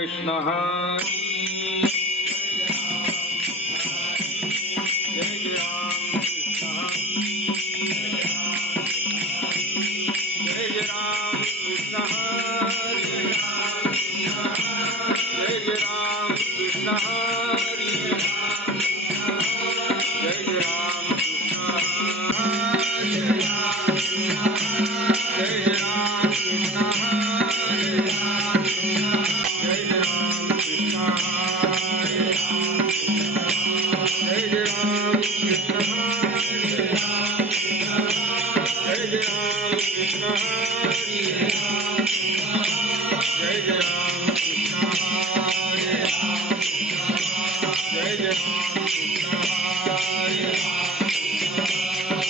कृष्ण हरी जय जय राम कृष्ण हरी जय जय राम कृष्ण हरी जय जय राम कृष्ण हरी जय जय राम कृष्ण हरी जय जय राम कृष्ण हरी जय जय राम कृष्ण हरी जय जय राम कृष्ण हरी जय जय राम कृष्ण हरी जय जय राम कृष्ण हरी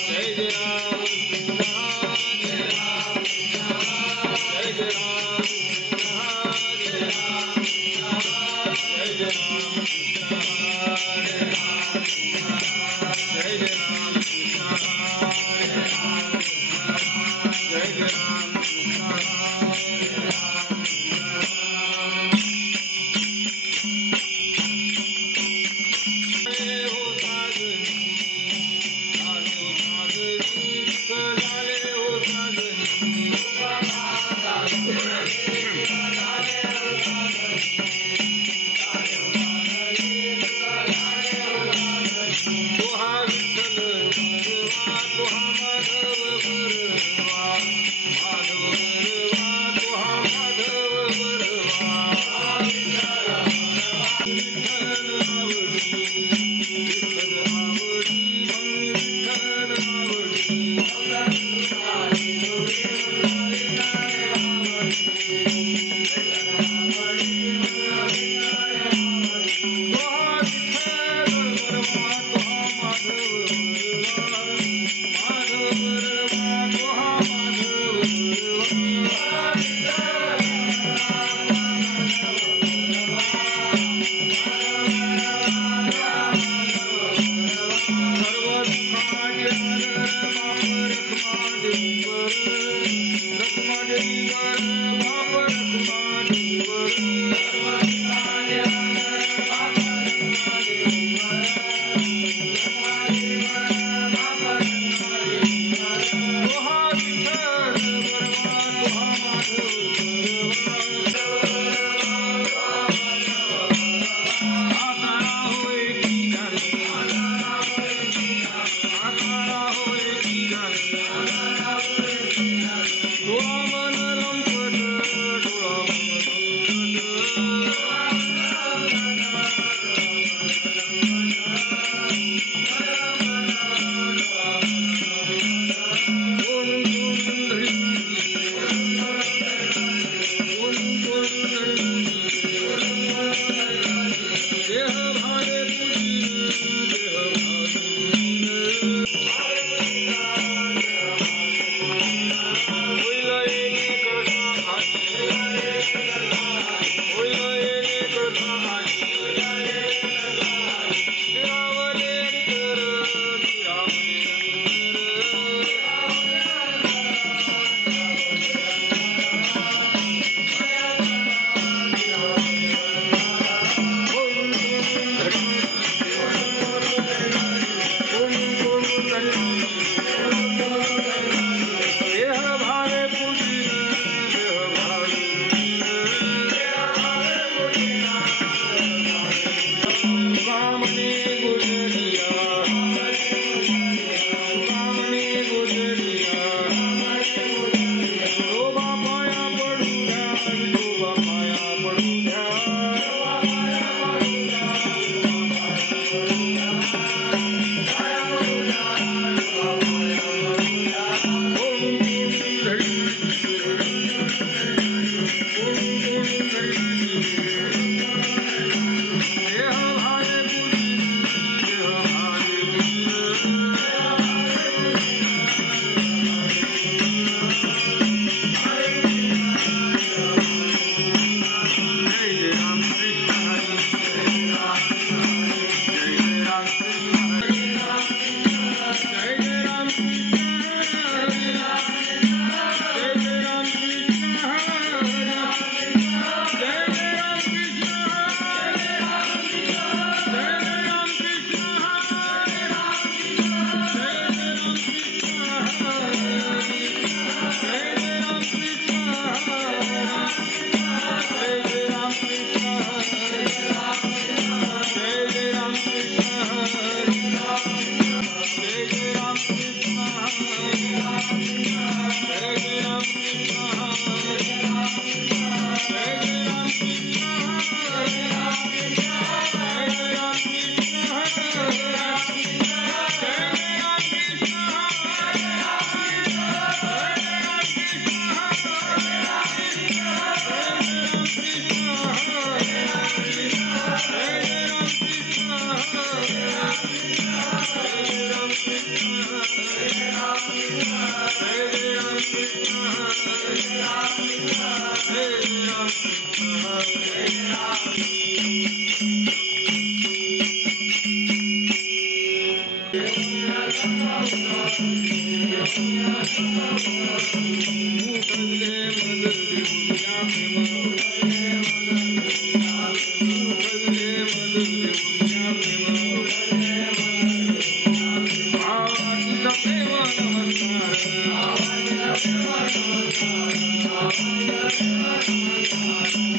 जय जय राम कृष्ण हरी जय जय राम कृष्ण हरी जय जय राम कृष्ण हरी जय जय राम कृष्ण हरी जय जय राम कृष्ण हरी जय जय राम कृष्ण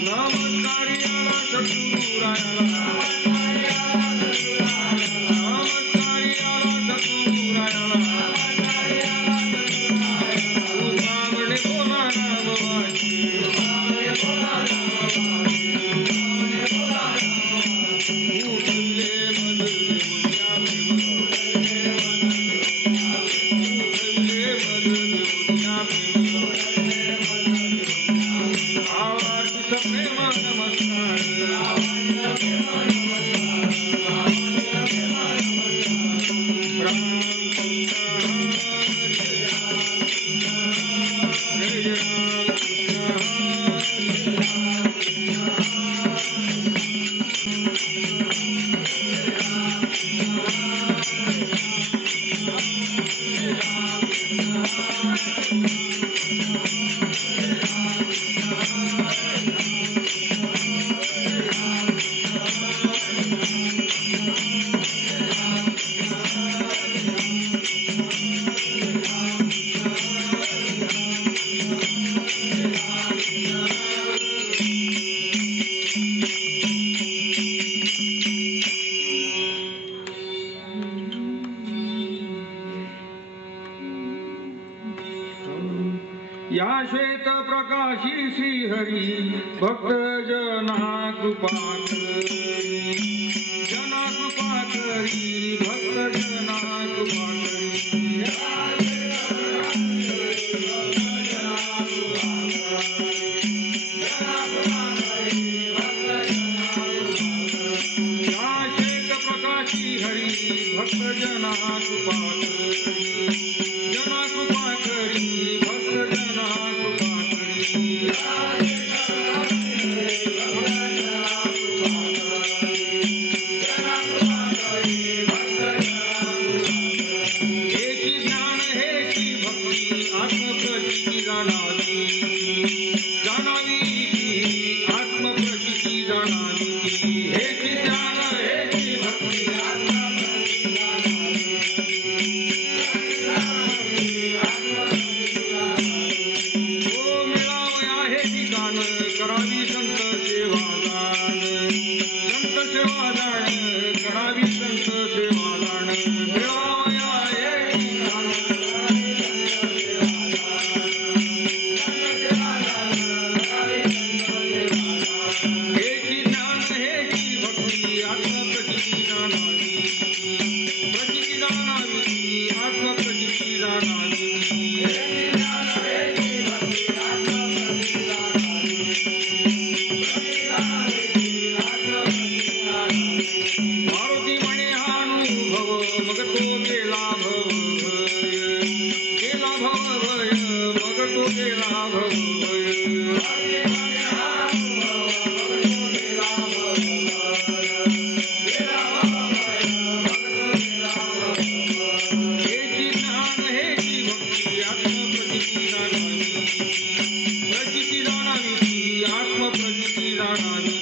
नमस्कारियाला सद्गुरायाला नमस्कारियाला सद्गुरायाला उपावडे बोला रामवाची या श्वेत प्रकाशी श्रीहरी भक्त जना कृपा करी जना कृपा करी भक्त जना कृपा करी या श्वेत प्रकाशी हरी भक्त जना कृपा करी जना कृपा करी भक्त जना कृपा करी हेची ज्ञान हेची भक्ती आत्मप्रचिती जाणावी जाणावी आत्मप्रचिती जाणावी हेची ज्ञान हेची भक्ती करावी संत सेवादान संत सेवादान करावी संत सेवादान मिळावया हे ठिकाण हेची ज्ञान हेची भक्ती आत्मप्रचिती जाणावी प्रचिती जाणावी आत्मप्रचिती जाणावी मारुती म्हणे हा अनुभव मग तो गेला भव भय मग तो गेला भव भय हेची ज्ञान हेची भक्ती आत्मप्रचिती जाणावी प्रचिती जाणावी आत्मप्रचिती जाणावी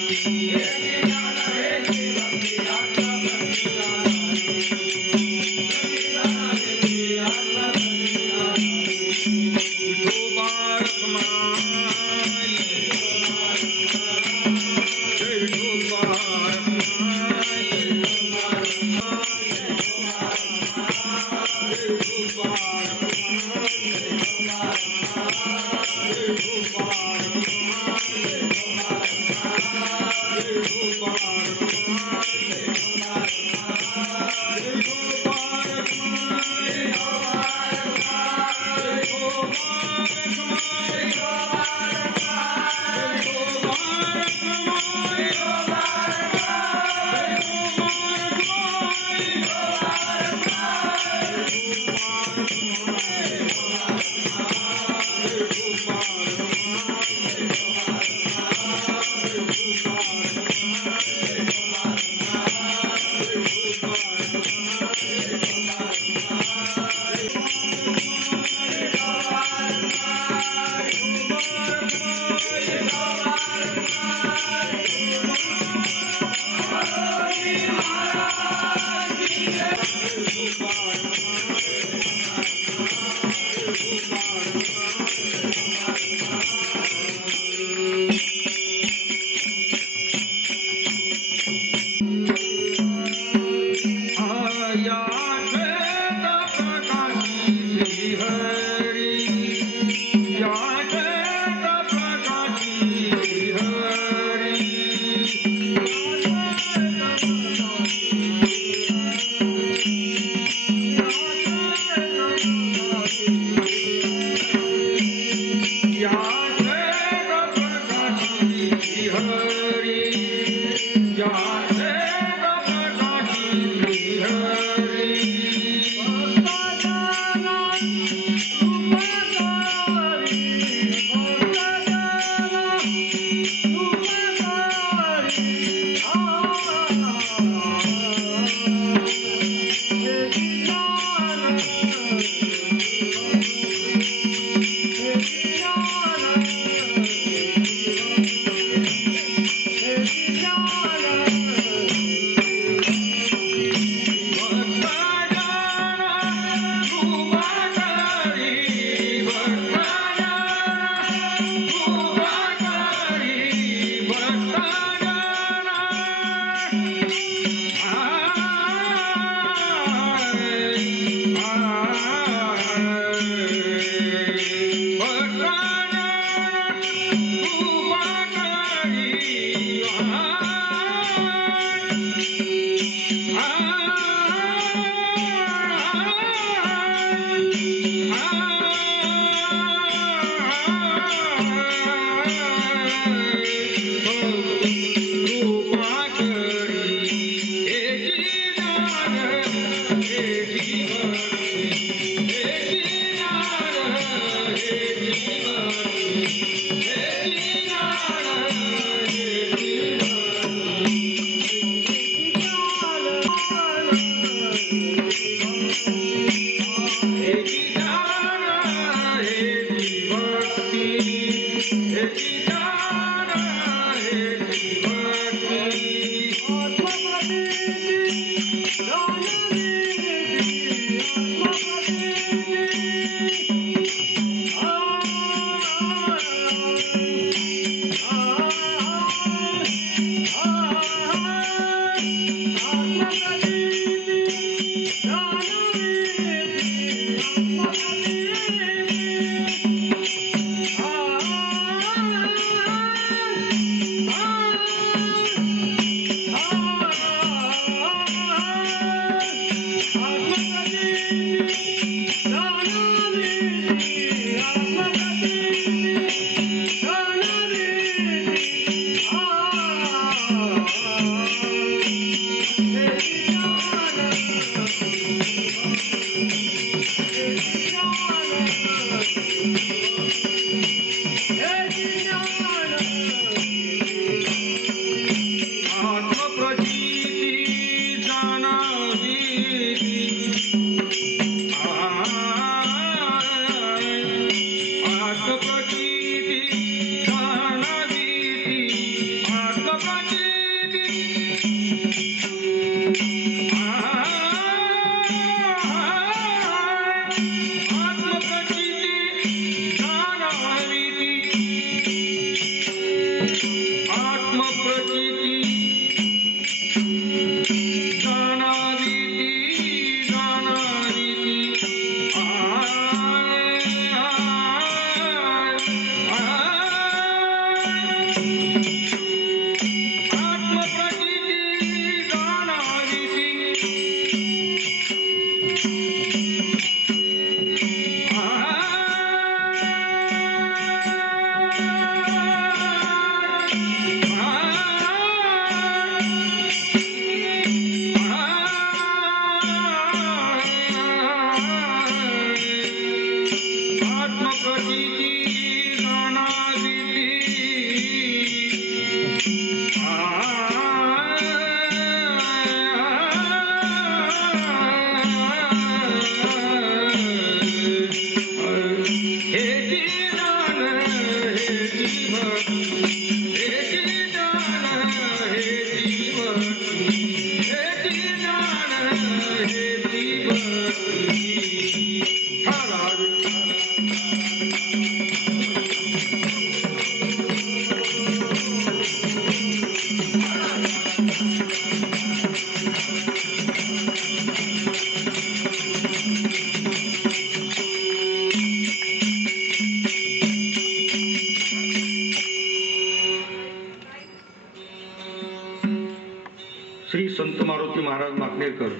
श्री संत मारुती महाराज माकणेरकर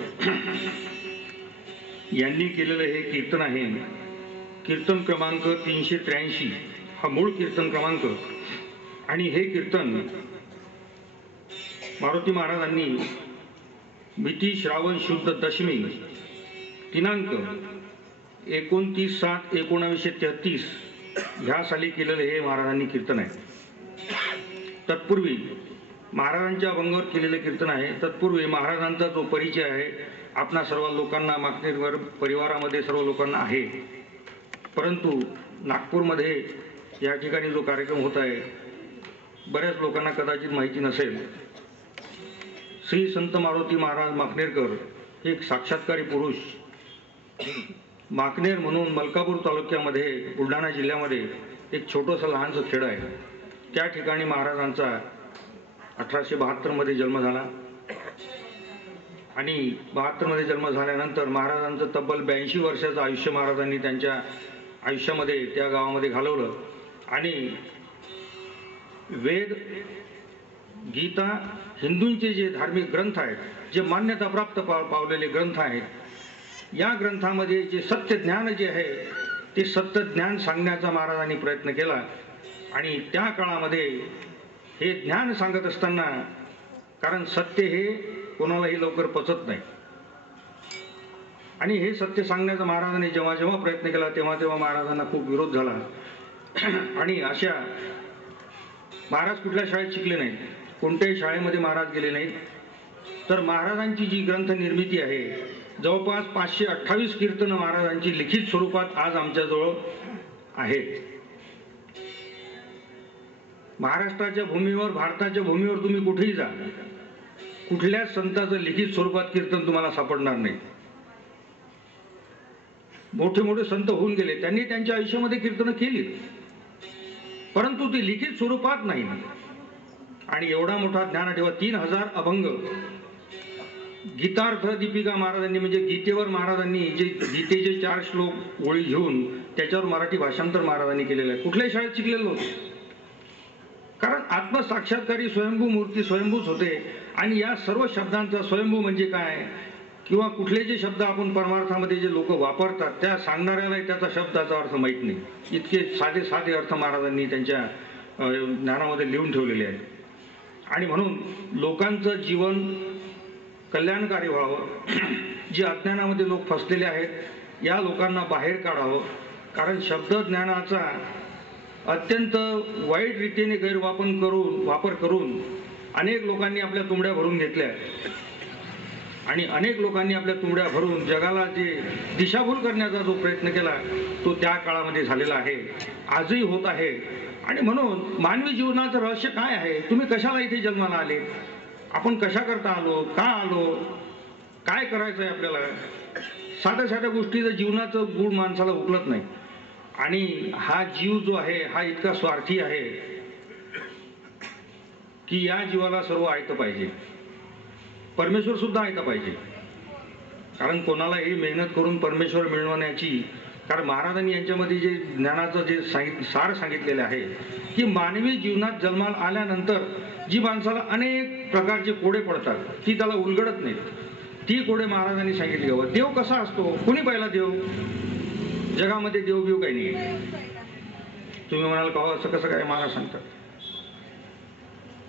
यांनी केलेलं हे कीर्तन आहे. कीर्तन क्रमांक 383 हा मूळ कीर्तन क्रमांक. आणि हे कीर्तन मारुती महाराजांनी मिती श्रावण शुद्ध दशमी दिनांक 29/7/1933 ह्या साली केलेलं हे महाराजांनी कीर्तन आहे. तत्पूर्वी महाराजांच्या अभंगावर केलेले कीर्तन आहे. तत्पूर्वी महाराजांचा जो परिचय आहे आपणा सर्व लोकांना, माकणेरकर परिवारामध्ये सर्व लोकांना आहे. परंतु नागपूरमध्ये या ठिकाणी जो कार्यक्रम होत आहे बऱ्याच लोकांना कदाचित माहिती नसेल. श्री संत मारुती महाराज माकणेरकर हे एक साक्षात्कारी पुरुष. माकणेर म्हणून मलकापूर तालुक्यामध्ये बुलढाणा जिल्ह्यामध्ये एक छोटंसं लहानसं खेड आहे. त्या ठिकाणी महाराजांचा 1872 मध्ये जन्म झाला. आणि 72 मध्ये जन्म झाल्यानंतर महाराजांचं तब्बल 82 वर्षाचं आयुष्य महाराजांनी त्यांच्या आयुष्यामध्ये त्या गावामध्ये घालवलं. आणि वेद, गीता, हिंदूंचे जे धार्मिक ग्रंथ आहेत, जे मान्यताप्राप्त पावलेले ग्रंथ आहेत, या ग्रंथामध्ये जे सत्य ज्ञान जे आहे ते सत्य ज्ञान सांगण्याचा महाराजांनी प्रयत्न केला. आणि त्या काळामध्ये हे ज्ञान सांगत असताना, कारण सत्य हे कोणालाही लवकर पचत नाही, आणि हे सत्य सांगण्याचा महाराजांनी जेव्हा जेव्हा प्रयत्न केला तेव्हा तेव्हा महाराजांना खूप विरोध झाला. आणि अशा महाराज कुठल्या शाळेत शिकले नाहीत, कोणत्याही शाळेमध्ये महाराज गेले नाहीत. तर महाराजांची जी ग्रंथ निर्मिती आहे, जवळपास 528 कीर्तनं महाराजांची लिखित स्वरूपात आज आमच्याजवळ आहेत. महाराष्ट्राच्या भूमीवर, भारताच्या भूमीवर तुम्ही कुठेही जा, कुठल्याच संताचं लिखित स्वरूपात कीर्तन तुम्हाला सापडणार नाही. मोठे मोठे संत होऊन गेले, त्यांनी त्यांच्या आयुष्यामध्ये कीर्तनं केली, परंतु ती लिखित स्वरूपात नाही. आणि एवढा मोठा ज्ञानदेवा 3000 अभंग, गीतार्थ दीपिका महाराजांनी, म्हणजे गीतेवर महाराजांनी जे गीतेचे 4 श्लोक ओळी घेऊन त्याच्यावर मराठी भाषांतर महाराजांनी केलेलं आहे. कुठल्याही शाळेत शिकलेलं नव्हतं, कारण आत्मसाक्षात्कारी स्वयंभू मूर्ती स्वयंभूच होते. आणि या सर्व शब्दांचा स्वयंभू म्हणजे काय, किंवा कुठले जे शब्द आपण परमार्थामध्ये जे लोक वापरतात त्या सांगणाऱ्याला त्याचा शब्दाचा अर्थ माहीत नाही. इतके साधे साधे अर्थ महाराजांनी त्यांच्या ज्ञानामध्ये लिहून ठेवलेले आहेत. आणि म्हणून लोकांचं जीवन कल्याणकारी व्हावं, जे अज्ञानामध्ये लोक फसलेले आहेत या लोकांना बाहेर काढावं. कारण शब्दज्ञानाचा अत्यंत वाईट रीतीने वापर करून अनेक लोकांनी आपल्या तुंबड्या भरून घेतल्या आणि अनेक लोकांनी आपल्या तुंबड्या भरून जगाला जे दिशाभूल करण्याचा जो प्रयत्न केला तो त्या काळामध्ये झालेला आहे, आजही होत आहे. आणि म्हणून मानवी जीवनाचं रहस्य काय आहे, तुम्ही कशाला इथे जन्माला आले, आपण कशा करता आलो, का आलो, काय करायचं आहे आपल्याला, साध्या साध्या गोष्टीचं जीवनाचं गूढ माणसाला उकलत नाही. आणि हा जीव जो आहे हा इतका स्वार्थी आहे की या जीवाला सर्व ऐकतं पाहिजे, परमेश्वर सुद्धा ऐकता पाहिजे. कारण कोणालाही मेहनत करून परमेश्वर मिळवण्याची, कारण महाराजांनी यांच्यामध्ये जे ज्ञानाचं जे सार सांगितलेले आहे की मानवी जीवनात जन्माला आल्यानंतर जी माणसाला अनेक प्रकारचे कोडे पडतात ती त्याला उलगडत नाहीत, ती कोडे महाराजांनी सांगितली. देव कसा असतो, कोणी पाहिला देव, जगामध्ये देव बिव काही नाही. तुम्ही म्हणाल का असं कसं काय महाराज सांगतात,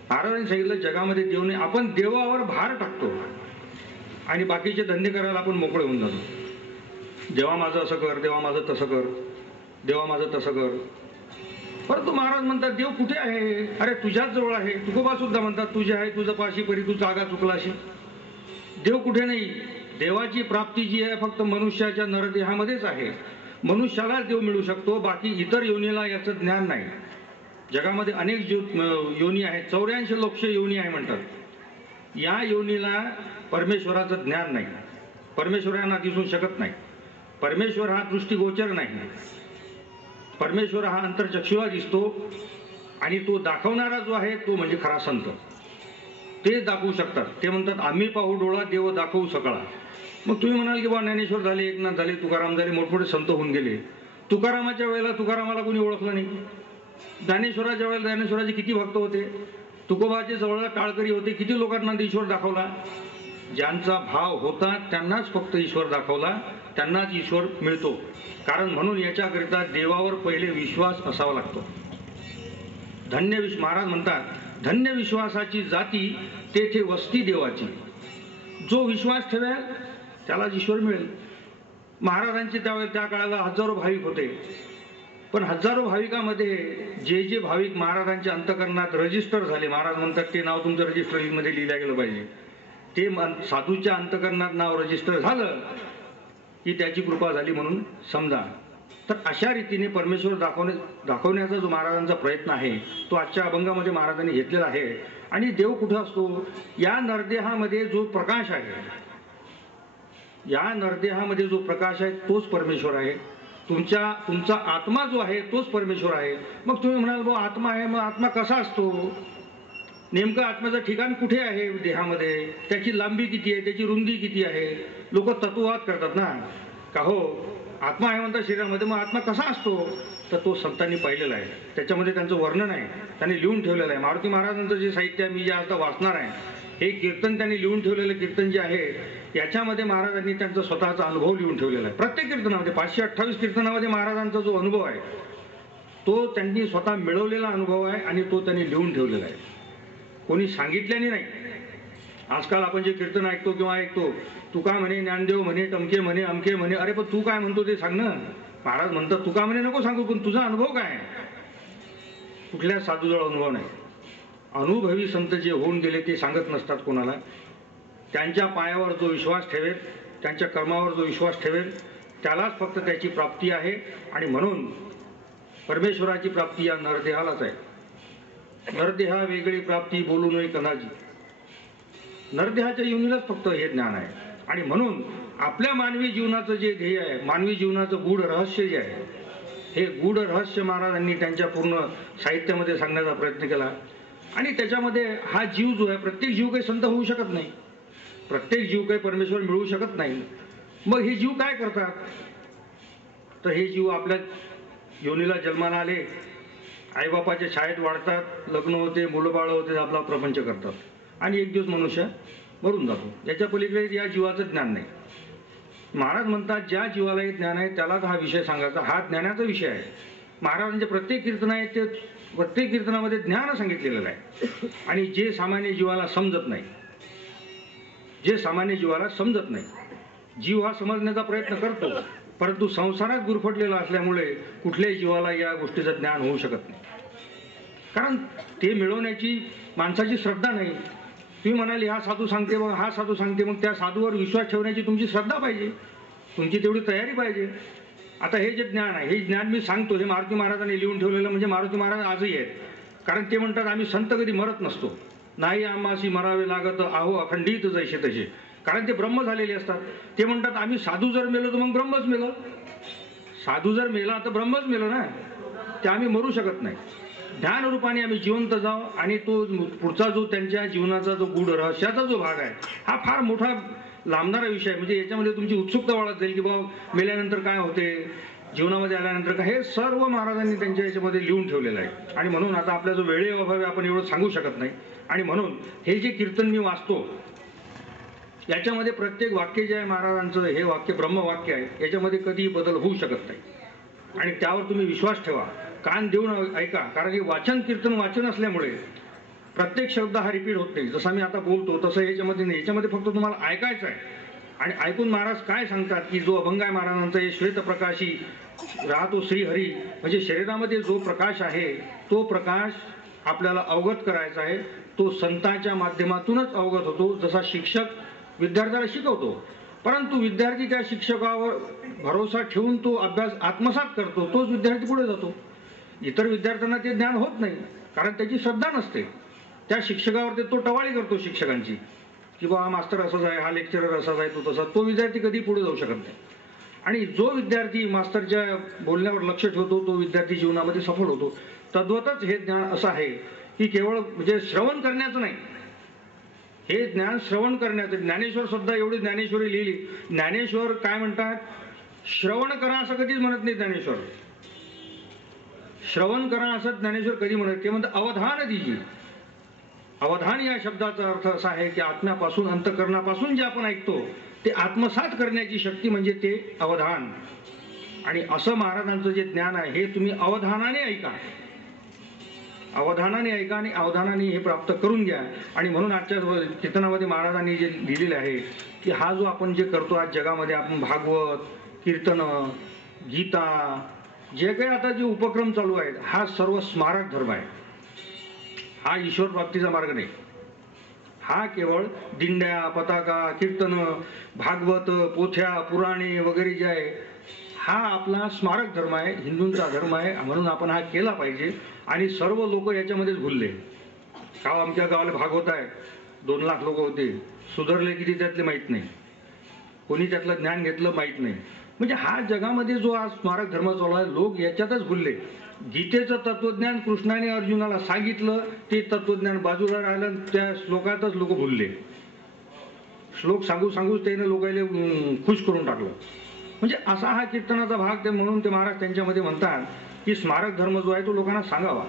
महाराजांनी सांगितलं जगामध्ये देव नाही. आपण देवावर भार टाकतो आणि बाकीचे धंदे करायला आपण मोकळे होऊन जातो. देवा माझं असं कर, देवा माझं तसं कर, देवा माझं तसं कर. परंतु महाराज म्हणतात देव कुठे आहे, अरे तुझ्याच जवळ आहे. तुकोबा सुद्धा म्हणतात तुझे आहे तुझं पाशी परी तू जागा चुकलाशी. देव कुठे नाही, देवाची प्राप्ती जी आहे फक्त मनुष्याच्या नरदेहामध्येच आहे. मनुष्यालाच देव मिळू शकतो, बाकी इतर योनीला याचं ज्ञान नाही. जगामध्ये अनेक योनी आहेत, 84 लक्ष योनी आहे म्हणतात. या योनीला परमेश्वराचं ज्ञान नाही, परमेश्वरांना दिसू शकत नाही. परमेश्वर हा दृष्टिगोचर नाही, परमेश्वर हा अंतर्चक्षुला दिसतो. आणि तो दाखवणारा जो आहे तो म्हणजे खरा संत, ते दाखवू शकतात. ते म्हणतात आम्ही पाहू डोळा देव दाखवू सकाळा. मग तुम्ही म्हणाल की बा ज्ञानेश्वर झाले, एकनाथ झाले, तुकाराम झाले, मोठमोठे संत होऊन गेले. तुकारामाच्या वेळेला तुकारामाला कोणी ओळखलं नाही. ज्ञानेश्वराच्या वेळेला ज्ञानेश्वराचे किती भक्त होते, तुकोबाचे जवळ टाळकरी होते, किती लोकांना ईश्वर दाखवला. ज्यांचा भाव होता त्यांनाच फक्त ईश्वर दाखवला, त्यांनाच ईश्वर मिळतो. कारण म्हणून याच्याकरिता देवावर पहिले विश्वास असावा लागतो. महाराज म्हणतात धन्य विश्वासाची जाती तेथे वस्ती देवाची. जो विश्वास ठेवेल त्यालाच ईश्वर मिळेल. महाराजांचे त्यावेळेस त्या काळाला हजारो भाविक होते, पण हजारो भाविकामध्ये जे जे भाविक महाराजांच्या अंतकरणात रजिस्टर झाले, महाराज म्हणतात ते नाव तुमचं रजिस्टरमध्ये लिहिलं गेलं पाहिजे. ते साधूच्या अंतकरणात नाव रजिस्टर झालं की त्याची कृपा झाली म्हणून समजा. तर अशा रीतीने परमेश्वर दाखवण्याचा जो महाराजांचा प्रयत्न आहे तो आजच्या अभंगामध्ये महाराजांनी घेतलेला आहे. आणि देव कुठे असतो, या नरदेहामध्ये जो प्रकाश आहे, या नरदेहामध्ये जो प्रकाश आहे तोच परमेश्वर आहे. तुमचा आत्मा जो आहे तोच परमेश्वर आहे. मग तुम्ही म्हणाल बा आत्मा आहे, मग आत्मा कसा असतो, नेमकं आत्म्याचं ठिकाण कुठे आहे देहामध्ये, त्याची लांबी किती आहे, त्याची रुंदी किती आहे. लोक तत्ववाद करतात ना, का हो आत्मा आहे म्हणतात शरीरामध्ये, मग आत्मा कसा असतो, तर तो संतांनी पाहिलेला आहे, त्याच्यामध्ये त्यांचं वर्णन आहे, त्यांनी लिहून ठेवलेलं आहे. मारुती महाराजांचं जे साहित्य मी जे आता वाचणार आहे हे कीर्तन त्यांनी लिहून ठेवलेलं कीर्तन जे आहे याच्यामध्ये महाराजांनी त्यांचा स्वतःचा अनुभव लिहून ठेवलेला आहे. प्रत्येक कीर्तनामध्ये 528 कीर्तनामध्ये महाराजांचा जो अनुभव आहे तो त्यांनी स्वतः मिळवलेला अनुभव आहे आणि तो त्यांनी लिहून ठेवलेला आहे, कोणी सांगितल्याने नाही. आजकाल आपण जे कीर्तन ऐकतो किंवा तुका म्हणे, ज्ञानदेव म्हणे, टमके म्हणे, अमके म्हणे. अरे पण तू काय म्हणतो ते सांग ना. महाराज म्हणतात तुका म्हणे नको सांगू, पण तुझा अनुभव काय आहे. कुठल्या साधूजवळ अनुभव नाही. अनुभवी संत जे होऊन गेले ते सांगत नसतात कोणाला. त्यांच्या पायावर जो विश्वास ठेवेल, त्यांच्या कर्मावर जो विश्वास ठेवेल त्यालाच फक्त त्याची प्राप्ती आहे. आणि म्हणून परमेश्वराची प्राप्ती या नरदेहालाच आहे. नरदेहा वेगळी प्राप्ती बोलू नये कदाची. नरदेहाच्या योनीलाच फक्त हे ज्ञान आहे. आणि म्हणून आपल्या मानवी जीवनाचं जे ध्येय आहे, मानवी जीवनाचं गूढ रहस्य जे आहे, हे गूढ रहस्य महाराजांनी त्यांच्या पूर्ण साहित्यामध्ये सांगण्याचा प्रयत्न केला. आणि त्याच्यामध्ये हा जीव जो आहे, प्रत्येक जीव काही संत होऊ शकत नाही, प्रत्येक जीव काही परमेश्वर मिळवू शकत नाही. मग हे जीव काय करतात, तर हे जीव आपल्या योनीला जन्माला आले, आईबापाच्या छायेत वाढतात, लग्न होते, मुलं बाळ होते, आपला प्रपंच करतात आणि एक दिवस मनुष्य मरून जातो. याच्या पलीकडे या जीवाचं ज्ञान नाही. महाराज म्हणतात ज्या जीवाला हे ज्ञान आहे त्यालाच हा विषय सांगायचा, हा ज्ञानाचा विषय आहे. महाराजांचे प्रत्येक कीर्तन आहे ते प्रत्येक कीर्तनामध्ये ज्ञान सांगितलेलं आहे. आणि जे सामान्य जीवाला समजत नाही, जे सामान्य जीवाला समजत नाही, जीव हा समजण्याचा प्रयत्न करतो परंतु संसारात गुरफटलेला असल्यामुळे कुठल्याही जीवाला या गोष्टीचं ज्ञान होऊ शकत नाही. कारण ते मिळवण्याची माणसाची श्रद्धा नाही. तुम्ही म्हणाली हा साधू सांगते मग हा साधू सांगते, मग त्या साधूवर विश्वास ठेवण्याची तुमची श्रद्धा पाहिजे, तुमची तेवढी तयारी पाहिजे. आता हे जे ज्ञान आहे, हे ज्ञान मी सांगतो, हे मारुती महाराजांनी लिहून ठेवलेलं, म्हणजे मारुती महाराज आजही आहेत. कारण ते म्हणतात आम्ही संत कधी मरत नसतो, नाही आम्हाशी मरावे लागत आहो अखंडित जैसे तसे. कारण ते ब्रह्म झालेले असतात. ते म्हणतात आम्ही साधू जर मेलो तर मग ब्रह्मच मेलं, साधू जर मेला तर ब्रह्मच मेलं ना, ते आम्ही मरू शकत नाही. ज्ञान रूपाने आम्ही जिवंत जाऊ. आणि तो पुढचा जो त्यांच्या जीवनाचा जो गूढ रहस्याचा जो भाग आहे, हा फार मोठा लांबणारा विषय. म्हणजे याच्यामध्ये तुमची उत्सुकता वाढत जाईल की बाबा मेल्यानंतर काय होते, जीवनामध्ये आल्यानंतर काय, हे सर्व महाराजांनी त्यांच्या याच्यामध्ये लिहून ठेवलेलं आहे. आणि म्हणून आता आपल्या जो वेळेअभावी आपण एवढं सांगू शकत नाही. आणि म्हणून हे जे कीर्तन मी वाचतो याच्यामध्ये प्रत्येक वाक्य जे आहे महाराजांचं, हे वाक्य ब्रह्मवाक्य आहे, याच्यामध्ये कधीही बदल होऊ शकत नाही. आणि त्यावर तुम्ही विश्वास ठेवा, कान देऊन ऐका. कारण हे वाचन कीर्तन वाचन असल्यामुळे प्रत्येक शब्द हा रिपीट होत नाही. जसा मी आता बोलतो तसं याच्यामध्ये नाही, याच्यामध्ये फक्त तुम्हाला ऐकायचं आहे. आणि ऐकून महाराज काय सांगतात की जो अभंग आहे महाराजांचा, हे श्वेतप्रकाशी राहतो श्रीहरी, म्हणजे शरीरामध्ये जो प्रकाश आहे तो प्रकाश आपल्याला अवगत करायचा आहे. तो संतांच्या माध्यमातूनच अवगत होतो. जसा शिक्षक विद्यार्थ्याला शिकवतो, परंतु विद्यार्थी त्या शिक्षकावर भरोसा ठेवून तो अभ्यास आत्मसात करतो, तोच विद्यार्थी पुढे जातो. इतर विद्यार्थ्यांना ते ज्ञान होत नाही, कारण त्याची श्रद्धा नसते. त्या शिक्षकावर तो टवाळी करतो शिक्षकांची, की बा हा मास्तर असाच आहे, हा लेक्चरर असाच आहे, तो तसा. तो विद्यार्थी कधी पुढे जाऊ शकत नाही. आणि जो विद्यार्थी मास्तरच्या बोलण्यावर लक्ष ठेवतो तो विद्यार्थी जीवनामध्ये सफल होतो. तद्वतच हे ज्ञान असं आहे की केवळ म्हणजे श्रवण करण्याचं नाही, हे ज्ञान श्रवण करण्याचं. ज्ञानेश्वर सुद्धा एवढी ज्ञानेश्वरी लिहिली. ज्ञानेश्वर काय म्हणतात, श्रवण करा असं कधीच म्हणत नाही ज्ञानेश्वर. श्रवण करा असं ज्ञानेश्वर कधी म्हणत, ते म्हणतात अवधान दीजिए. अवधान या शब्दाचा अर्थ असा आहे की आत्म्यापासून, अंतःकरणापासून जे आपण ऐकतो ते आत्मसात करण्याची शक्ती म्हणजे ते अवधान. आणि असं महाराजांचं जे ज्ञान आहे हे तुम्ही अवधानाने ऐका, अवधानाने ऐका आणि अवधानाने हे प्राप्त करून घ्या. आणि म्हणून आजच्या कीर्तनामध्ये महाराजांनी जे लिहिलेले आहे की हा जो आपण जे करतो आज जगामध्ये, आपण भागवत, कीर्तन, गीता, जे काही आता जे उपक्रम चालू आहेत, हा सर्व स्मारक धर्म आहे. हा ईश्वर प्राप्तीचा मार्ग नाही. हा केवळ दिंड्या, पताका, कीर्तन, भागवत, पोथ्या, पुराणे वगैरे जे आहे, हा आपला स्मारक धर्म आहे, हिंदूंचा धर्म आहे. म्हणून आपण हा केला पाहिजे. आणि सर्व लोक याच्यामध्येच भुलले. का आमच्या गावाला भागवत आहे, 2 लाख लोक होते, सुधारले किती त्यातले माहीत नाही, कोणी त्यातलं ज्ञान घेतलं माहीत नाही. म्हणजे हा जगामध्ये जो आज स्मारक धर्म चालू आहे, लोक याच्यातच भुलले. गीतेचं तत्वज्ञान कृष्णाने अर्जुनाला सांगितलं, ते तत्वज्ञान बाजूला राहिलं, त्या श्लोकातच लोक भुलले. श्लोक सांगू सांगूच त्याने लोकांना खुश करून टाकलं. म्हणजे असा हा कीर्तनाचा भाग. ते म्हणून ते महाराज त्यांच्यामध्ये म्हणतात की स्मारक धर्म जो आहे तो लोकांना सांगावा.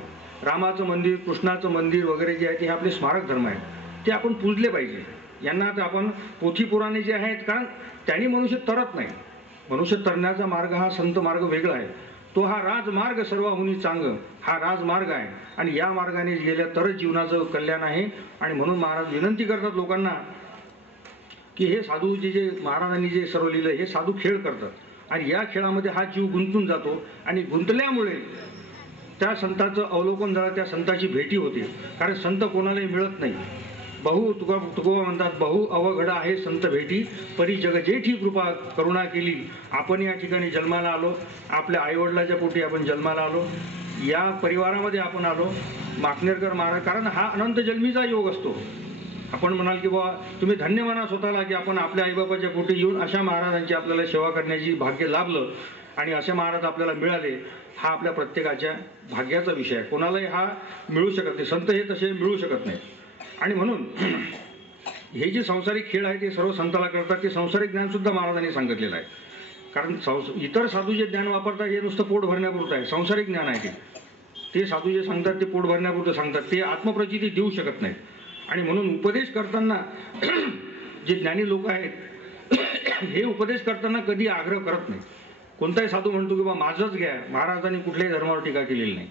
रामाचं मंदिर, कृष्णाचं मंदिर वगैरे जे आहे ते आपले स्मारक धर्म आहेत, ते आपण पूजले पाहिजे. यांना तर आपण पोथी पुराणे जे आहेत, कारण त्यांनी मनुष्य तरत नाही. मनुष्य तरण्याचा मार्ग हा संत मार्ग वेगळा आहे. तो हा राजमार्ग सर्वाहुनी चांग, हा राजमार्ग आहे. आणि या मार्गाने गेल्या तरच जीवनाचं कल्याण आहे. आणि म्हणून महाराज विनंती करतात लोकांना की हे साधू जे महाराजांनी जे सर्व लिहिलं, हे साधू खेळ करतात आणि या खेळामध्ये हा जीव गुंतून जातो. आणि गुंतल्यामुळे त्या संताचं अवलोकन झालं, त्या संताची भेटी होते. कारण संत कोणालाही मिळत नाही. तुकोबा म्हणतात, बहु अवघड आहे संत भेटी, परी जग जेठी कृपा करुणा केली. आपण या ठिकाणी जन्माला आलो, आपल्या आईवडिलाच्या पोटी आपण जन्माला आलो, या परिवारामध्ये आपण आलो. माकनेरकर महाराज, कारण हा अनंत जन्मीचा योग असतो. आपण म्हणाल की बाबा तुम्ही धन्य म्हणा स्वतःला की आपण आपल्या आईबापाच्या पोटी येऊन अशा महाराजांची आपल्याला सेवा करण्याची भाग्य लाभलं आणि असे महाराज आपल्याला मिळाले. हा आपल्या प्रत्येकाच्या भाग्याचा विषय आहे. कोणालाही हा मिळू शकत नाही. संत हे तसे मिळू शकत नाही. आणि म्हणून हे जे सांसारिक खेळ आहे ते सर्व संताला करतात. ते सांसारिक ज्ञान सुद्धा महाराजांनी सांगितलेलं आहे. कारण इतर साधू जे ज्ञान वापरतात हे नुसतं पोट भरण्यापुरतं आहे. सांसारिक ज्ञान आहे ते साधू जे सांगतात ते पोट भरण्यापुरतं सांगतात. ते आत्मप्रचिती देऊ शकत नाहीत. आणि म्हणून उपदेश करताना जे ज्ञानी लोक आहेत हे उपदेश करताना कधी आग्रह करत नाही. कोणताही साधू म्हणतो की बा माझंच घ्या. महाराजांनी कुठल्याही धर्मावर टीका केलेली नाही.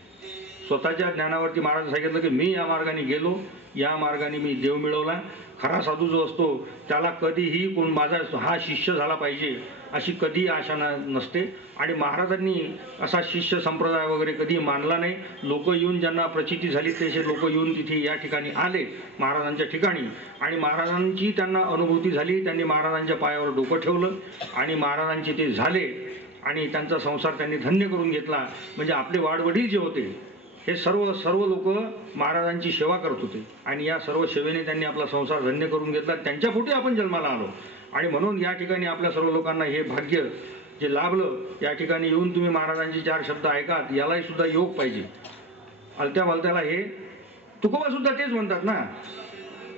स्वतःच्या ज्ञानावरती महाराज सांगितलं की मी या मार्गाने गेलो, या मार्गाने मी देव मिळवला. खरा साधू जो असतो त्याला कधीही कोण माझा हा शिष्य झाला पाहिजे अशी कधी आशा नसते. आणि महाराजांनी असा शिष्य संप्रदाय वगैरे कधी मानला नाही. लोक येऊन ज्यांना प्रचिती झाली तसे लोक येऊन तिथे या ठिकाणी आले महाराजांच्या ठिकाणी आणि महाराजांची त्यांना अनुभूती झाली. त्यांनी महाराजांच्या पायावर डोकं ठेवलं आणि महाराजांचे ते झाले आणि त्यांचा संसार त्यांनी धन्य करून घेतला. म्हणजे आपले वाडवडील जे होते हे सर्व लोक महाराजांची सेवा करत होते आणि या सर्व सेवेने त्यांनी आपला संसार धन्य करून घेतला. त्यांच्या पोटी आपण जन्माला आलो आणि म्हणून या ठिकाणी आपल्या सर्व लोकांना हे भाग्य जे लाभलं. या ठिकाणी येऊन तुम्ही महाराजांचे 4 शब्द ऐकात, यालाही सुद्धा योग पाहिजे. अलत्या भलत्याला हे तुकोबा सुद्धा तेच म्हणतात ना,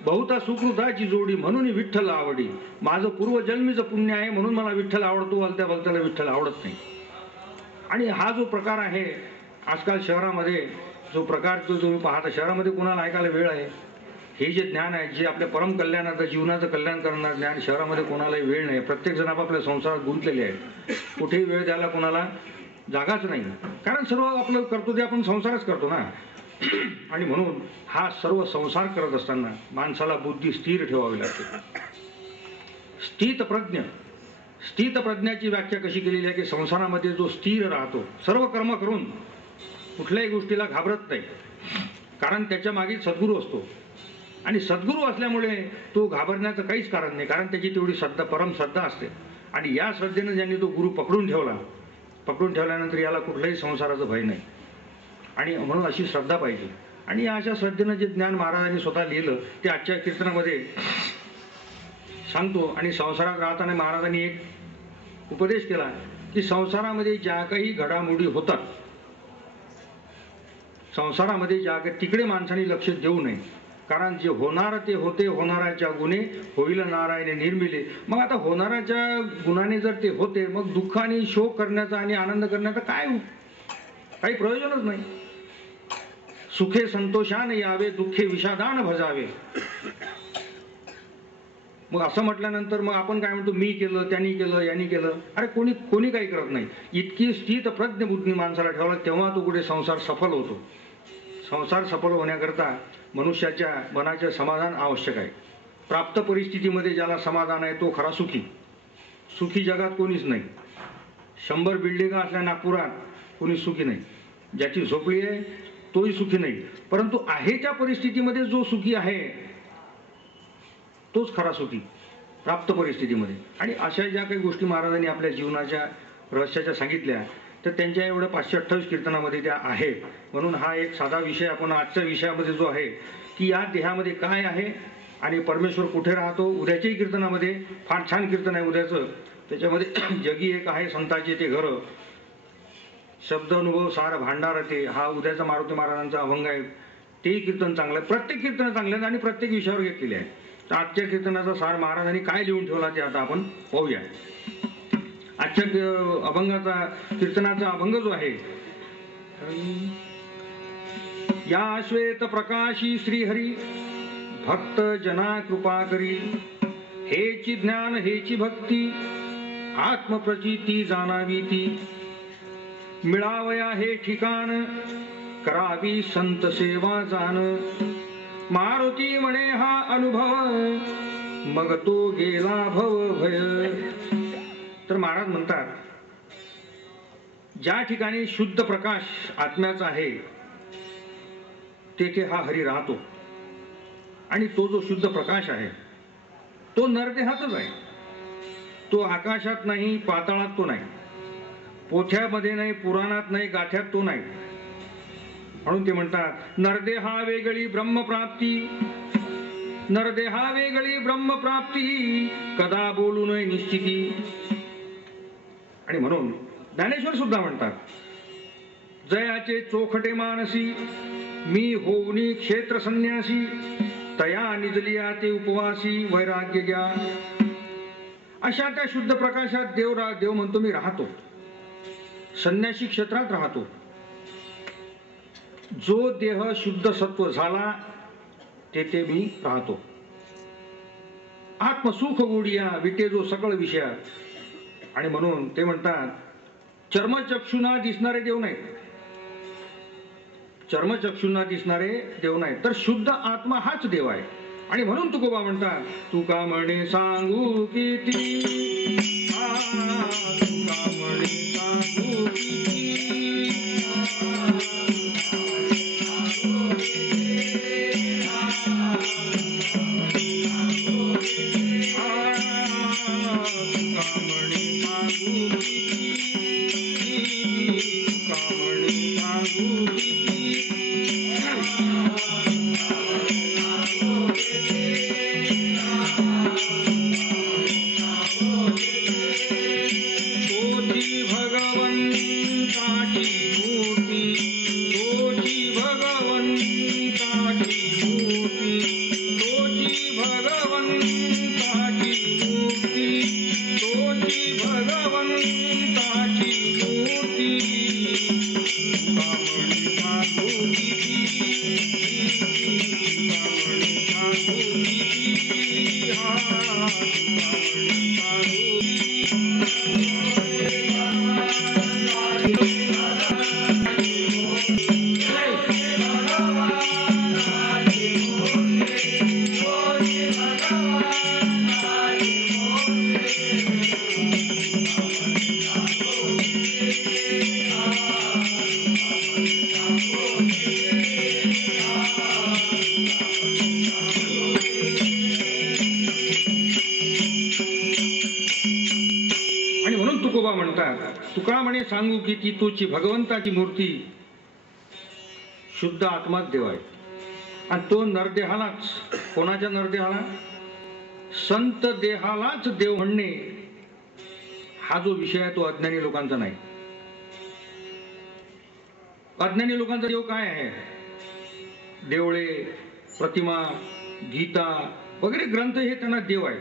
बहुता सुकृताची जोडी म्हणून विठ्ठल आवडी. माझं पूर्वजन्मीचं पुण्य आहे म्हणून मला विठ्ठल आवडतो, अलत्या भलत्याला विठ्ठल आवडत नाही. आणि हा जो प्रकार आहे आजकाल शहरामध्ये, जो प्रकार जो तुम्ही पाहता, शहरामध्ये कोणाला ऐकायला वेळ आहे? हे जे ज्ञान आहे, जे आपल्या परम कल्याणाचं जीवनाचं कल्याण करणार ज्ञान, शहरामध्ये कोणालाही वेळ नाही. प्रत्येक जण आपापल्या संसारात गुंतलेले आहेत. कुठेही वेळ द्यायला कोणाला जागाच नाही. कारण सर्व आपलं करतो ते आपण संसारच करतो ना. आणि म्हणून हा सर्व संसार करत असताना माणसाला बुद्धी स्थिर ठेवावी लागते. स्थित प्रज्ञाची व्याख्या कशी केलेली आहे की संसारामध्ये जो स्थिर राहतो, सर्व कर्म करून कुठल्याही गोष्टीला घाबरत नाही. कारण त्याच्या मागे सद्गुरू असतो आणि सद्गुरू असल्यामुळे तो घाबरण्याचं काहीच कारण नाही. कारण त्याची तेवढी श्रद्धा, परम श्रद्धा असते. आणि या श्रद्धेनं ज्यांनी तो गुरु पकडून ठेवल्यानंतर याला कुठल्याही संसाराचं भय नाही. आणि म्हणून अशी श्रद्धा पाहिजे. आणि या अशा श्रद्धेनं जे ज्ञान महाराजांनी स्वतः लिहिलं ते आजच्या कीर्तनामध्ये सांगतो. आणि संसारात राहताना महाराजांनी एक उपदेश केला की संसारामध्ये ज्या काही घडामोडी होतात, संसारामध्ये ज्या काही तिकडे माणसाने लक्ष देऊ नये. कारण जे होणार ते होते, होणाऱ्याच्या गुणे होईल नारायणे निर्मिले. मग आता होणाऱ्याच्या गुणाने जर ते होते, मग दुःख आणि शोक करण्याचा आणि आनंद करण्याचा काही प्रयोजनच नाही. सुखे संतोषाने यावे, दुःखे विषादान भजावे. मग असं म्हटल्यानंतर मग आपण काय म्हणतो, मी केलं, त्यांनी केलं, यांनी केलं. अरे कोणी काही करत नाही. इतकी स्थित प्रज्ञ बुद्धी माणसाला ठेवला तेव्हा तो कुठे संसार सफल होतो. संसार सफल होण्याकरता मनुष्याच्या मनाचे समाधान आवश्यक आहे. प्राप्त परिस्थितीमध्ये ज्याला समाधान आहे तो खरा सुखी जगात कोणीच नाही. 100 बिल्डिंग असल्या नागपुरात कोणी सुखी नाही. ज्याची झोपडी आहे तोही सुखी नाही. परंतु आहे त्या परिस्थितीमध्ये जो सुखी आहे तोच खरा सुखी प्राप्त परिस्थितीमध्ये. आणि अशा ज्या काही गोष्टी महाराजांनी आपल्या जीवनाच्या रहस्याच्या सांगितल्या तर त्यांच्या एवढ्या 528 कीर्तनामध्ये त्या आहेत. म्हणून हा एक साधा विषय आपण आजच्या विषयामध्ये जो आहे की या देहामध्ये काय आहे आणि परमेश्वर कुठे राहतो. उद्याच्याही कीर्तनामध्ये फार छान कीर्तन आहे उद्याचं. त्याच्यामध्ये जगी एक आहे संताचे ते घर, शब्द अनुभव सार भांडार ते, हा उद्याचा मारुती महाराजांचा अभंग आहे. तेही कीर्तन चांगलं आहे. प्रत्येक कीर्तन चांगलं आहे आणि प्रत्येक विषयावर घेतलेले आहे. तर आजच्या कीर्तनाचा सार महाराजांनी काय लिहून ठेवला ते आता आपण पाहूया. आजच्या अभंगाचा कीर्तनाचा अभंग जो आहे, या श्वेत प्रकाशी श्रीहरी भक्त जना कृपा करी, हेची ज्ञान हेची भक्ती आत्मप्रचिती जाणावी ती, मिळावया हे ठिकाण करावी संत सेवा जाण, मारुती म्हणे हा अनुभव मग तो गेला भव भय. तर महाराज म्हणतात ज्या ठिकाणी शुद्ध प्रकाश आत्म्याचा आहे तेथे हा हरी राहतो. आणि तो जो शुद्ध प्रकाश आहे तो नरदेहातच आहे. तो आकाशात नाही, पाताळात तो नाही, पोथ्यामध्ये नाही, पुराणात नाही, गाथ्यात तो नाही. म्हणून ते म्हणतात नरदेहा वेगळी ब्रह्मप्राप्ती, नरदेहा वेगळी ब्रह्मप्राप्ती, कदा बोलू नये निश्चिती. आणि म्हणून ज्ञानेश्वर सुद्धा म्हणतात जयाचे चोखटे मानसी, मी होऊनी क्षेत्र संन्यासी, तया निजलिया ते उपवासी, वैराग्य घ्या. अशा त्या शुद्ध प्रकाशात देव म्हणतो मी राहतो, संन्यासी क्षेत्रात राहतो. जो देह शुद्ध सत्व झाला तेथे मी राहतो. आत्मसुख गोडिया विटे जो सकळ विषया. आणि म्हणून ते म्हणतात चर्मचक्षुना दिसणारे देव नाहीत, चर्मचक्षुना दिसणारे देव नाहीत, तर शुद्ध आत्मा हाच देव आहे. आणि म्हणून तुकोबा म्हणतात तुका म्हणे सांगू किती, तुका म्हणे सांगू किती, तुका म्हणे सांगू किती, तोची भगवंताची मूर्ती शुद्ध आत्माच देव आहे. आणि तो नरदेहालाच, कोणाच्या नरदेहाला, संत देहालाच देव म्हणणे हा जो विषय आहे तो अज्ञानी लोकांचा नाही. अज्ञानी लोकांचा देव काय आहे? देवळे, प्रतिमा, गीता वगैरे ग्रंथ हे त्यांना देव आहे.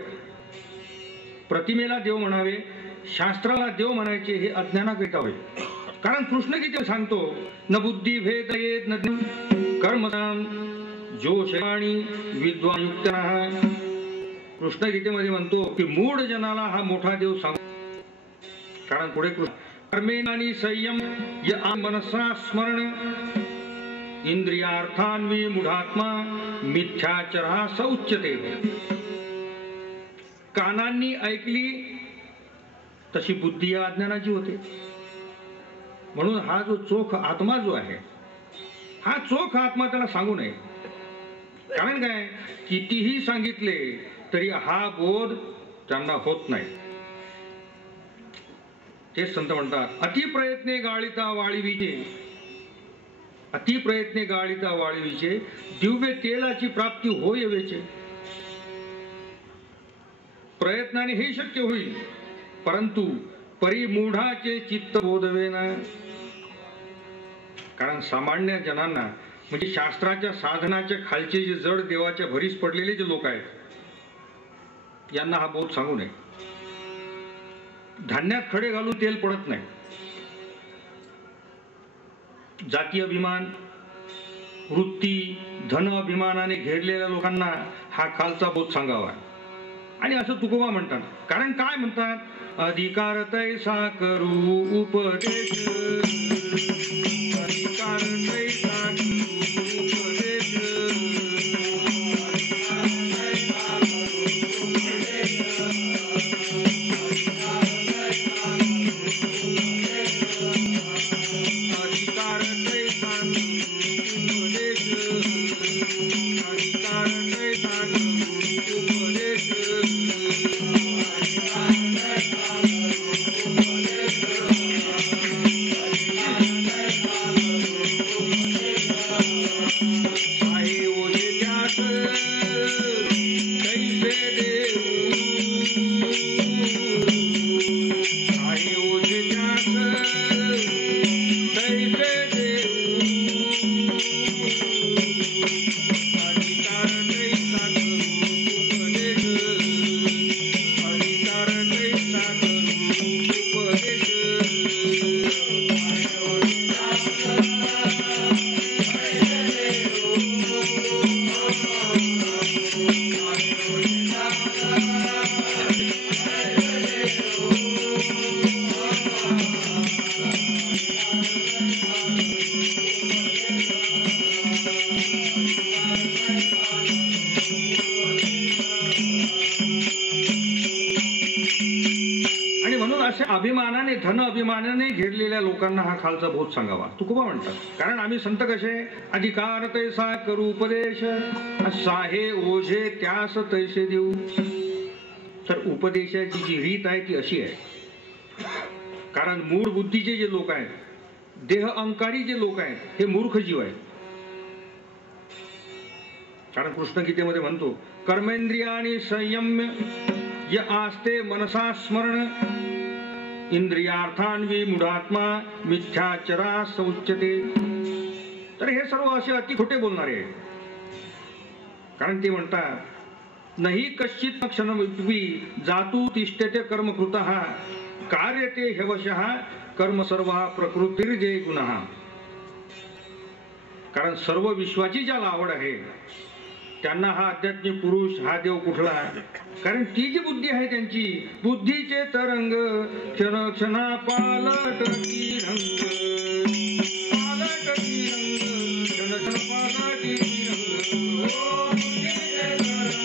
प्रतिमेला देव म्हणावे, शास्त्राला देव म्हणायचे हे अज्ञानाकरिता होय. कारण कृष्ण गीते सांगतो न बुद्धी भेद येत न कर्म जोषाणी विद्वान युक्त. कृष्ण गीतेमध्ये म्हणतो की मूढ जनाला हा मोठा देव सांग. कारण पुढे कर्मेनानी संयम य मनसा स्मरण इंद्रियार्थान्वी मूढात्मा मिथ्याचरा सौच्यते. कानांनी ऐकली तशी बुद्धी या अज्ञानाची होते. म्हणून हा जो चोख आत्मा जो आहे हा चोख आत्मा त्याला सांगू नये. कारण काय, कितीही सांगितले तरी हा बोध त्यांना होत नाही. तेच संत म्हणतात अतिप्रयत्ने गाळिता वाळीविचे, अतिप्रयत्ने गाळिता वाळीविचे, दिव्य तेलाची प्राप्ती होय वेचे. प्रयत्नाने हे शक्य होईल, परंतु परिमूढाचे चित्त बोधवेना. कारण सामान्य जनांना म्हणजे शास्त्राच्या साधनाच्या खालचे जे जड देवाच्या भरीस पडलेले जे लोक आहेत यांना हा बोध सांगू नये. धान्यात खडे घालून तेल पडत नाही. जाती अभिमान, वृत्ती, धन अभिमानाने घेरलेल्या लोकांना हा खालचा बोध सांगावा. आणि असं तुकोबा म्हणतात. कारण काय म्हणतात, अधिकार तैसा करू उपदेश, अधिकार तैसा करू उपदेश, अधिकार कैसा करू उपदेश, अधिकार कैसा करू उपदेश. आणि म्हणून अशा अभिमानाने धन अभिमानाने घेरलेल्या लोकांना हा खालचा बोध सांगावा तुकोबा म्हणतात. कारण आम्ही संत कसे अधिकार तैसा करू उपदेश, साहे ओझे त्यास तैसे देऊ. तर उपदेशाची जी रीत आहे ती अशी आहे. कारण मूळ बुद्धीचे जे लोक आहेत, देह अहंकारी जे लोक आहेत, हे मूर्ख जीव आहेत. कारण कृष्ण गीतेमध्ये म्हणतो कर्मेंद्रियाणी संयम्य य आस्ते मनसा स्मरण, इंद्रियार्थान्वी मूढात्मा मिथ्याचरा सौच्यते. तर हे सर्व असे अति खोटे बोलणारे आहेत. कारण ते म्हणतात नाही कश्चित क्षणमपि जातु तिष्ठते कर्मकृतः कार्यते ह्यवशः कर्म सर्वा प्रकृतिर्जय गुणः. कारण सर्व विश्वाची ज्याला आवड आहे त्यांना हा अध्यात्मिक पुरुष हा देव कुठला. कारण ती जी बुद्धी आहे त्यांची बुद्धीचे तरंग क्षण क्षणा पालटती रंग, पालटती रंग क्षण क्षण पालटती रंग. ओ बुद्धीचे तरंग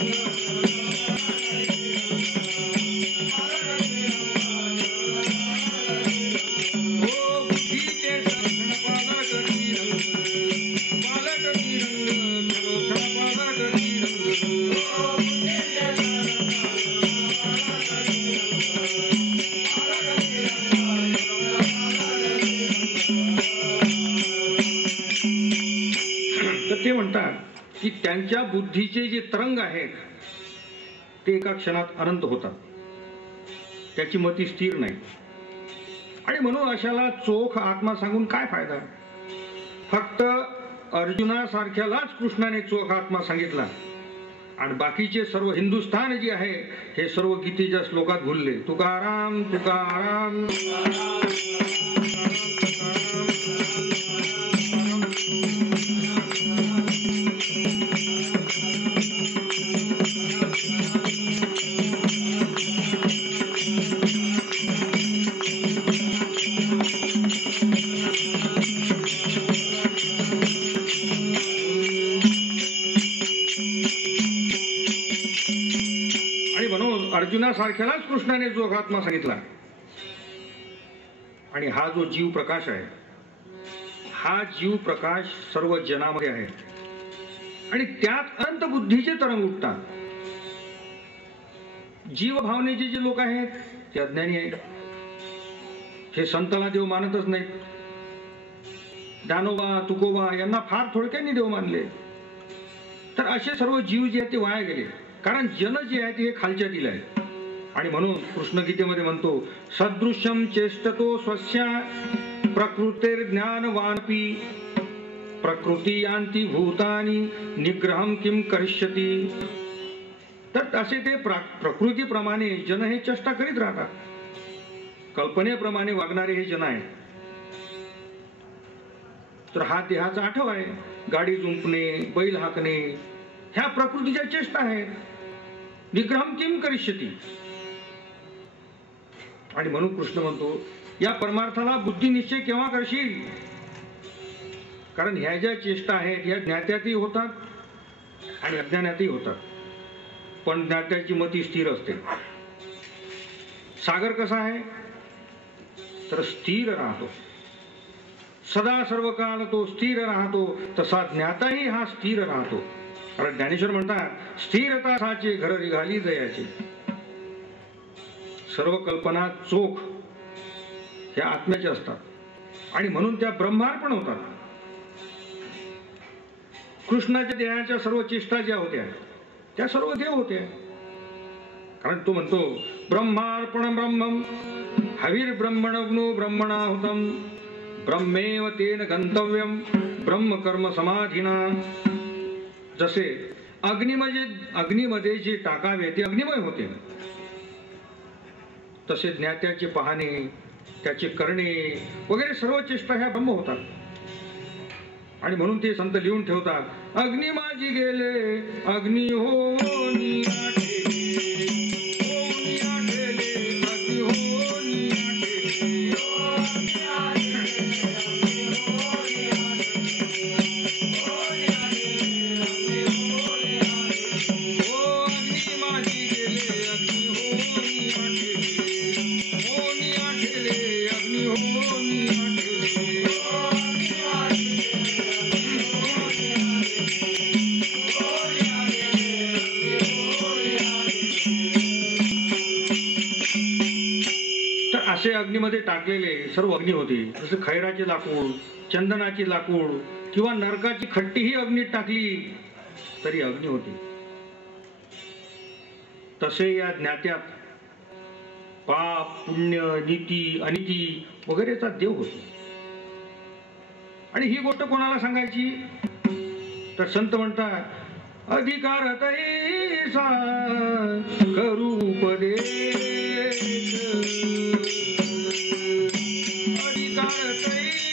ओ बुद्धीचे क्षण पालटती रंग, पालटती रंग क्षण पालटती रंग. तर ते म्हणतात की त्यांच्या बुद्धीचे जे तरंग आहेत ते एका क्षणात अनंत होतात, त्याची मती स्थिर नाही. आणि म्हणून अशाला चोख आत्मा सांगून काय फायदा. फक्त अर्जुनासारख्यालाच कृष्णाने चोख आत्मा सांगितला आणि बाकीचे सर्व हिंदुस्थान जे आहे हे सर्व गीतेच्या श्लोकात भुलले. तुकाराम तुकाराम. अर्जुनासारख्यालाच कृष्णाने जो आत्मा सांगितला. आणि हा जो जीव प्रकाश आहे हा जीव प्रकाश सर्व जनामध्ये आहे आणि त्यात अनंत बुद्धीचे तरंग उठतात. जीव भावनेचे जे लोक आहेत ते अज्ञानी आहेत. हे संताला देव मानतच नाहीत. दानोबा तुकोबा यांना फार थोडक्यांनी देव मानले. तर असे सर्व जीव जे आहेत ते वाया गेले. कारण जन जे आहे ते खालच्यातील आहे. आणि म्हणून कृष्ण गीतेमध्ये म्हणतो सदृश्यम चेष्टतो स्वस्या प्रकृतेर ज्ञानवानपि प्रकृती यांती भूतानी निग्रहम किम करिष्यति. तर असे ते प्रकृतीप्रमाणे जन हे चेष्टा करीत राहतात. कल्पनेप्रमाणे वागणारे हे जन आहेत. तर हा देहाचा आठव आहे. गाडी जुंपणे बैल हाकणे ह्या प्रकृतीच्या चेष्टा आहेत. निग्रहम किम करिष्यति. आणि म्हणून कृष्ण म्हणतो या परमार्थाला बुद्धी निश्चय केव्हा करशील. कारण ह्या ज्या चेष्टा आहेत ह्या ज्ञात्यातही होतात आणि अज्ञानातही होतात. पण ज्ञात्याची मती स्थिर असते. सागर कसा आहे तर स्थिर राहतो. सदा सर्व काळ तो स्थिर राहतो. तसा ज्ञाताही हा स्थिर राहतो. कारण ज्ञानेश्वर म्हणतात स्थिरता साचे घर निघाली जयाचे. सर्व कल्पना चोख ह्या आत्म्याच्या असतात आणि म्हणून त्या ब्रह्मार्पण होतात. कृष्णाच्या देहाच्या सर्व चेष्टा ज्या होत्या त्या सर्व देव होत्या. कारण तो म्हणतो ब्रह्मार्पण ब्रह्मम हवीर ब्रह्मणग्नो ब्रह्मणाहुतम ब्रह्मेव तेन गंतव्यम ब्रह्मकर्म समाधीना. जसे अग्नीमध्ये जे टाकावे ते अग्निमय होते, तसे ज्ञात्याचे पाहणे, त्याचे करणे वगैरे सर्व चेष्टा ह्या ब्रह्म होतात. आणि म्हणून ते संत लिहून ठेवतात, अग्नी माझी गेले अग्नी होनी आठेले, होनी आठेले, अग्नी होनी आठेले, ओ अग्नी माझी गेले अग्नी होनी आठेले, होनी आठेले, अग्नी होनी आठेले. असे अग्नीमध्ये टाकलेले सर्व अग्नी होते. जसं खैराचे लाकूड, चंदनाची लाकूड किंवा नरकाची खट्टी ही अग्नीत टाकली तरी अग्नी होती. तसे या ज्ञात्यात पाप, पुण्य, नीती, अनिती वगैरेचा देव होतो. आणि ही गोष्ट कोणाला सांगायची तर संत म्हणतात, अधिकार तैसा करू उपदेश, अधिकार तैसा